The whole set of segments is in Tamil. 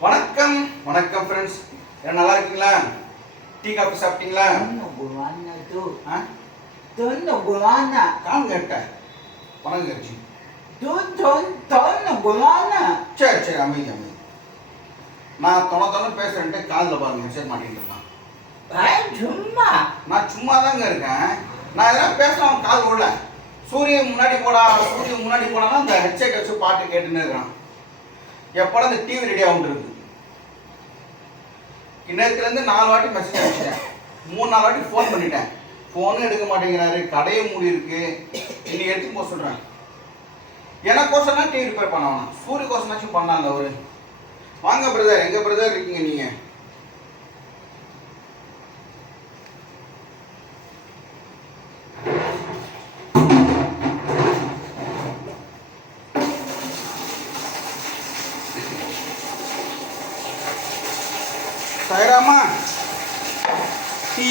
வணக்கம் வணக்கம் ஃப்ரெண்ட்ஸ் நல்லா இருக்கீங்களா? டீ காஃபி சாப்பிட்டீங்களா. காணும் கேட்டேன் tun tunuguana. சரி சரி அமைதி அமைதி. நான் தொண தொண பேசுறேன்ட்டு காதில் பாருங்க சரி மாட்டிட்டு இருக்கான். cuma. நான் சும்மா தாங்க இருக்கேன். நான் எதனா பேசலாம் காது விடல சூரியன் முன்னாடி போடா சூரியன் முன்னாடி போடானா அந்த ஹெட்செட் வச்சு பாட்டு கேட்டுன்னு இருக்கிறான் எப்போட அந்த டிவி ரெடி ஆகிட்டு இருக்கு. இன்னத்துலேருந்து நாலு வாட்டி மெசேஜ் அனுப்பிச்சிட்டேன். மூணு நாலு வாட்டி ஃபோன் பண்ணிட்டேன். ஃபோனும் எடுக்க மாட்டேங்கிறாரு கடையும் மூடி இருக்கு. இன்னைக்கு எடுத்து போக சொல்கிறேன் எனக்கோசம் தான் டிவி ரிப்பேர் பண்ண வேணாம் சூரிய கோசமாச்சும் பண்ணாங்க அவரு. வாங்க பிரதர் எங்கள் பிரதர் இருக்கீங்க நீங்கள் சாய்ராமா?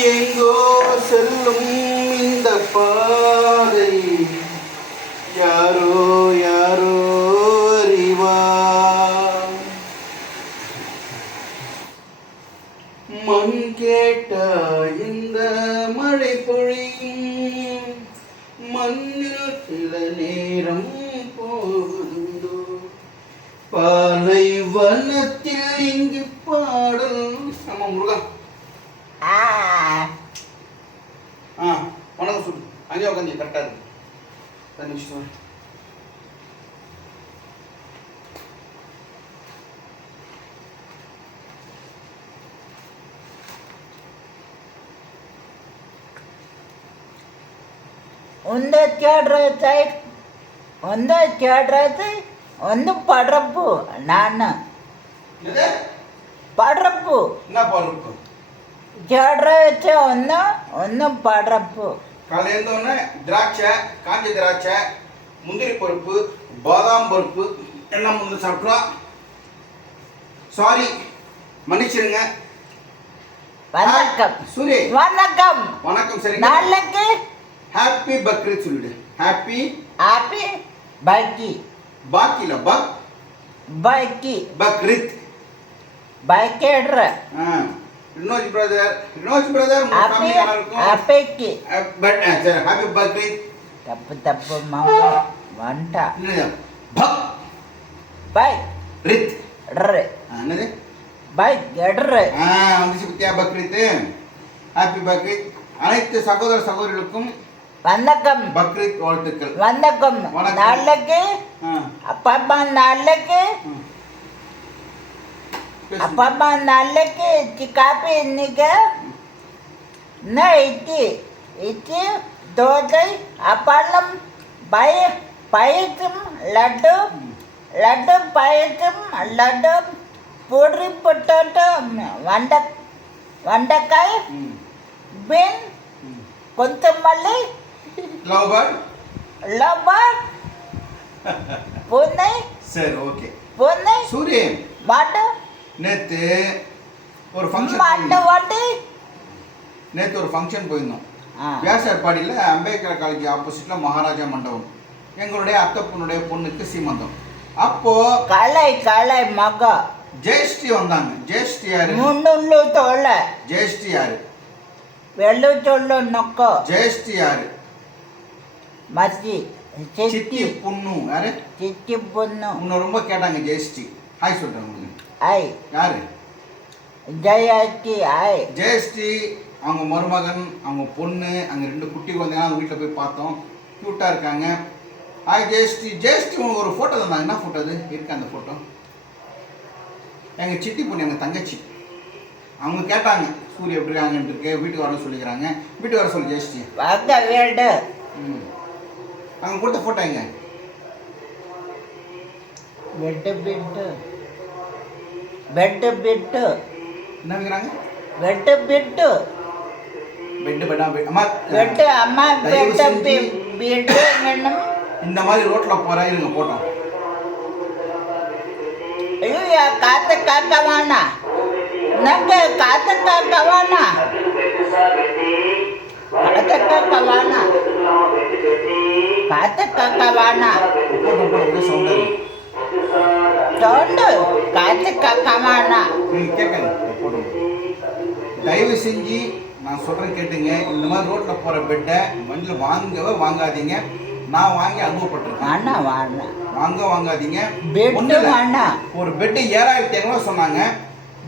எங்கோ செல்லும் இந்த பாதை யாரோ யாரோ அறிவா? மண் கேட்ட இந்த மழை பொழியும் மண்ணில் சில நேரம் போகுந்தோ பாலை வனத்தில் இங்கு பாடல் ஆமா முருகா Ah. ஆ வணக்கம் சொல்லு அங்கே உட்காந்து கரெக்டாக இருக்கு ரெண்டு நிமிஷம் இரு. ಒಂದು ಚಡ್ರೈ ಒಂದು ಚಡ್ರೈತಿ ಒಂದು ಪಡ್ರಪ್ಪು ನಾನು என்னது ಪಡ್ರಪ್ಪು என்ன பருப்பு ಚಡ್ರೈ வச்சு ஒன்று ஒன்று படுறப்பு காலையில் இருந்தோடனே திராட்சை காஞ்ச திராட்சை முந்திரி பருப்பு பாதாம் பருப்பு எல்லாம் முந்து சாப்பிட்றோம் சாரி மன்னிச்சிடுங்க வணக்கம் சூரி வணக்கம் வணக்கம் சரி நாளைக்கு ஹாப்பி பக்ரீத் சொல்லிடு ஹாப்பி ஹாப்பி பைக்கி பாக்கில பக் பைக்கி பக்ரீத் பைக் இடுற ஆ வினோஜ் பிரதர் வினோஜ் பிரதர் உங்க ஹாப்பி ஃபேமிலி நல்லா இருக்கும் ஹாப்பிக்கு பட் சரி ஹாப்பி பக்ரீத் தப்பு தப்பு மாமா வந்துட்டா என்னது பக் பைக் ரித் இடுற ஆ, என்னது பைக் இடுற ஆ வந்துச்சு பத்தியா பக்ரீத் ஹாப்பி பக்ரீத் அனைத்து சகோதர சகோதரிகளுக்கும் வணக்கம். பக்ரீத் வாழ்த்துக்கள். வணக்கம். நாளைக்கு அப்பா நாளைக்கு. அப்பா நாளைக்கு காப்பி இன்னைக்கு என்ன இட்லி? இட்லி தோசை அப்பளம் பய பயசம் லட்டு லட்டு பயசம் லட்டு பூரி பொட்டோட்டோ வண்ட வண்டக்காய் பீன். கொத்தமல்லி லவ் பேர்ட் லபர் பூனை சரி ஓகே. பூனை சூரியன். மாட்டு நேத்து ஒரு ஃபங்க்ஷன் வாட்டி நேத்து ஒரு ஃபங்க்ஷன் போயிருந்தோம். வியாசார்பாடியில் அம்பேத்கர் காலேஜ் ஆப்போசிட்ல மகாராஜா மண்டபம். எங்களுடைய அத்தை பொண்ணுடைய பொண்ணுக்கு சீமந்தம். அப்போ கலை கலை மக. ஜெயஸ்ரீ வந்தாங்க. ஜெயஸ்ரீ யாரு? முன்னுள்ளு தோலை ஜெயஸ்ரீ யாரு? வெள்ளு சொல்லு நொக்கோ. ஜெயஸ்ரீ யாரு? மத்தி சித்தி. பொண்ணு. யாரு? சித்தி பொண்ணு. உன்னை ரொம்ப கேட்டாங்க ஜெயஸ்ரீ. ஹாய் சொல்றேன் உங்களுக்கு. ஐ யாரு? ஜெயஸ்ரீ ஐ ஜெயஸ்ரீ அவங்க மருமகன் அவங்க பொண்ணு அங்க ரெண்டு குட்டி குழந்தைங்க அவங்க வீட்டில் போய் பார்த்தோம். க்யூட்டாக இருக்காங்க. ஹாய் ஜெயஸ்ரீ. ஜெயஸ்ரீ உங்களுக்கு ஒரு ஃபோட்டோ தந்தாங்க. என்ன ஃபோட்டோ அது? இருக்கு அந்த ஃபோட்டோ எங்கள் சித்தி பொண்ணு எங்கள் தங்கச்சி. அவங்க கேட்டாங்க சூரிய எப்படி இருக்காங்கன்ட்டு இருக்கு. வீட்டுக்கு வர சொல்லிக்கிறாங்க. வீட்டுக்கு வர சொல்லி ஜெயஸ்ரீ. வந்த வீடு. ம். அவங்க கொடுத்த ஃபோட்டோ எங்க? பெட்டு பெட்டு பெட்டு பெட்டு என்னங்கிறாங்க பெட்டு பெட்டு பெட்டு பெட்டா பெட் அம்மா பெட்டு அம்மா பெட்டு பெட்டு வேணும் இந்த மாதிரி ரோட்ல போற இருங்க போட்டோம். ஐயோ காத்த காக்க வாணா நங்க காத்த காக்க வாணா காத்த காக்க வாணா இருக்கு தோண்டு காத்து போடுங்க. தயவு செஞ்சு நான் சொல்கிறேன் கேட்டுங்க. இந்த மாதிரி ரோட்டில் போகிற பெட்டை மண்ணில் வாங்கவே வாங்காதீங்க. நான் வாங்கி அனுபவப்பட்டிருக்கேன். வாண்ணா வாண்ணா வாங்க வாங்காதீங்க. ஒரு பெட்டு ஏழாயிரத்தி ஐநூறுவா சொன்னாங்க.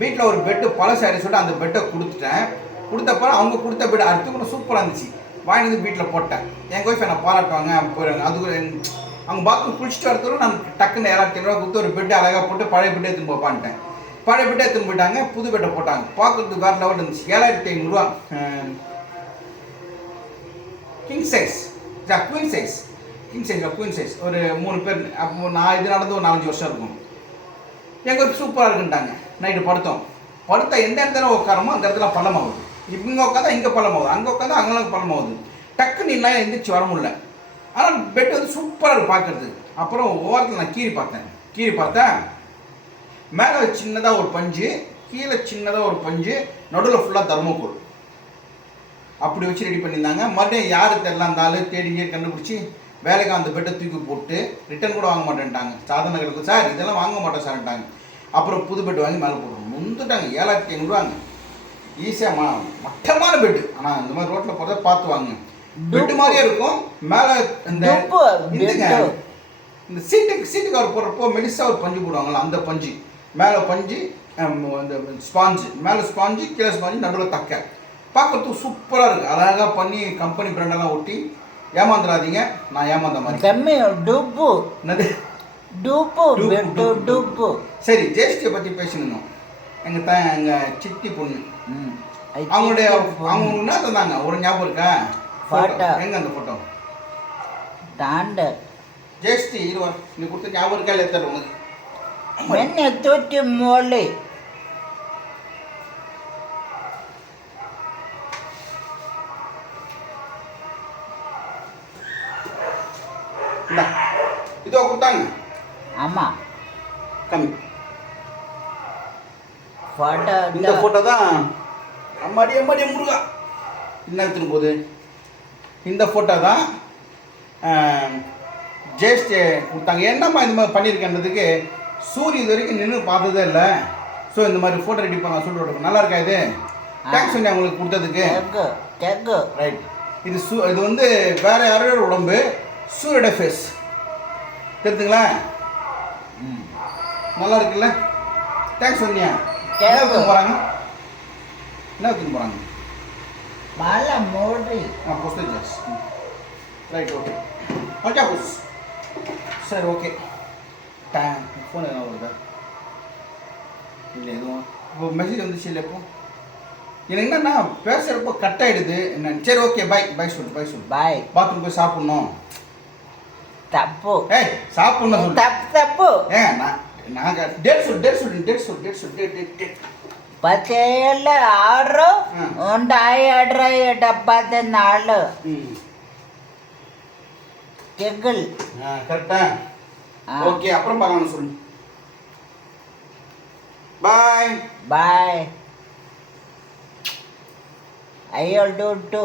வீட்டில் ஒரு பெட்டு பழசாரி சொல்லிட்டு அந்த பெட்டை கொடுத்துட்டேன். கொடுத்தப்ப அவங்க கொடுத்த பெட் அடுத்து கூட சூப்பராக இருந்துச்சு. வாங்கி வந்து வீட்டில் போட்டேன். எங்கள் ஒய்ஃப் என்னை பாராட்டுவாங்க போயிடுவாங்க. அது எங்க- அவங்க பாத்ரூம் குளிச்சுட்டு வரத்தோட நான் டக்குன்னு ஏழாயிரத்தி ஐநூறுவா கொடுத்து ஒரு பெட்டு அழகாக போட்டு பழைய பெட்டை எடுத்து போப்பான்ட்டேன் பழைய பெட்டை எடுத்து போயிட்டாங்க புது பெட்டை போட்டாங்க. பார்க்கறதுக்கு வேறு லெவல் இருந்துச்சு. ஏழாயிரத்தி ஐநூறுரூவா king size queen size king size queen size ஒரு மூணு பேர் அப்போ நான் இது நடந்து ஒரு நாலஞ்சு வருஷம் இருக்கும். எங்கள் சூப்பராக இருக்குன்ட்டாங்க. நைட்டு படுத்தோம். படுத்த எந்த இடத்துல உட்காரமோ அந்த இடத்துல பள்ளமாகுது இங்கே உட்காந்தா இங்கே பழம் போகுது அங்கே உட்காந்தா அங்கெல்லாம் போகுது டக்குன்னு இல்லை எந்திரிச்சு வர முடியல. ஆனால் பெட் வந்து சூப்பராக இருக்கும் பார்க்கறது அப்புறம் ஓரத்தில் நான் கீறி பார்த்தேன். கீறி பார்த்தேன். மேலே சின்னதாக ஒரு பஞ்சு கீழே சின்னதாக ஒரு பஞ்சு நடுவில் ஃபுல்லாக தர்மோகோல் அப்படி வச்சு ரெடி பண்ணியிருந்தாங்க. மறுபடியும் யார் தெரில அந்த ஆள் தேடிங்க கண்டுபிடிச்சி வேலைக்கு அந்த பெட்டை தூக்கி போட்டு ரிட்டர்ன் கூட வாங்க மாட்டேன்ட்டாங்க. சாதனை கிடக்கு சார் இதெல்லாம் வாங்க மாட்டேன் சார்ட்டாங்க அப்புறம் புது பெட் வாங்கி மேலே போட்டுருவோம். முந்துட்டாங்க. ஏழாயிரத்தி ஐநூறுவாங்க. ஈஸியாக மா மட்டமான பெட்டு ஆனால் இந்த மாதிரி ரோட்டில் போகிறத பார்த்து வாங்க பெட்டு மாதிரியே இருக்கும். மேலே இந்த. இந்த சீட்டுக்கு சீட்டு கவர் போடுறப்போ மெலிசா ஒரு பஞ்சு போடுவாங்கல்ல அந்த பஞ்சு. மேலே பஞ்சு அந்த ஸ்பாஞ்சு மேலே ஸ்பாஞ்சு கீழே ஸ்பாஞ்சு நடுவில் தக்க. பார்க்கறதுக்கு சூப்பராக இருக்குது அழகாக பண்ணி கம்பெனி பிராண்டெல்லாம் ஒட்டி ஏமாந்துடாதீங்க நான் ஏமாந்த மாதிரி கம்மி டுப்பு என்னது? டுப்பு டுப்பு, சரி ஜேஷ்டியை பற்றி பேசணும் எங்கள் த எங்கள் சித்தி பொண்ணு. ம். அவங்களுடைய அவங்க என்ன தந்தாங்க ஒரு ஞாபகம் இருக்கா? Photo. எங்க அந்த ஃபோட்டோ தாண்ட. ஜேஷ்டி இருவா நீ கொடுத்த ஞாபகம் இருக்கா தெரியல உனக்கு மென்ன தூத்தி மோளி இந்தா இதோ கொடுத்தாங்க ஆமா கம்மி போட்டோ இந்த ஃபோட்டோ தான் அம்மாடி அம்மாடி முருகா. என்ன எடுத்துன்னு போகுது? இந்த ஃபோட்டோ தான் ஜேஷ்டே கொடுத்தாங்க. என்னம்மா இந்த மாதிரி பண்ணியிருக்கேன்றதுக்கு சூரிய இது வரைக்கும் நின்று பார்த்ததே இல்லை. ஸோ இந்த மாதிரி ஃபோட்டோ ரெடி பண்ண சொல்லிட்டு நல்லா இருக்கா இது? தேங்க்ஸ் சொன்னேன் உங்களுக்கு கொடுத்ததுக்கு. தெக்கு தெக்கு ரைட் இது சூ இது வந்து வேற யாரோட உடம்பு? சூரியோட ஃபேஸ் தெரியுதுங்களா ம். நல்லா இருக்குல்ல? தேங்க்ஸ் சொன்னியா என்ன போகிறாங்க என்ன எடுத்துன்னு போகிறாங்க மாலை மூடி. ஆ போஸ்டேஜஸ் ரைட் ஓகே ஓகே புஸ் சரி ஓகே ஃபோன் எதனா வருதா இல்லை எதுவும். இப்போ மெசேஜ் வந்துச்சு இல்லை இப்போ எனக்கு என்னன்னா பேசுகிறப்போ கட் ஆகிடுது என்ன சரி ஓகே பை பை சொல்லு பை சொல்லு. பாய் பாத்ரூம் போய் சாப்பிட்ணும். தப்பு. ஏய் சாப்பிட்ணும் தப்பு தப்பு. ஏங்க நான் நாங்கள் டேட் சொல்லு டேட் சொல்லு டேட் சொல்லு டேட் சொல்லு date date date పచ్చేళ్ళ order Hmm. ఉంటాయి ఆర్డర్ అయ్యే డబ్బా నాళ్ళు ம் చెగ్గులు ஆ கரெக்டா Ah. ஓகே அப்புறம் பார்க்கணும் சொல்லு பாய் బాయ్ అయ్యో టూ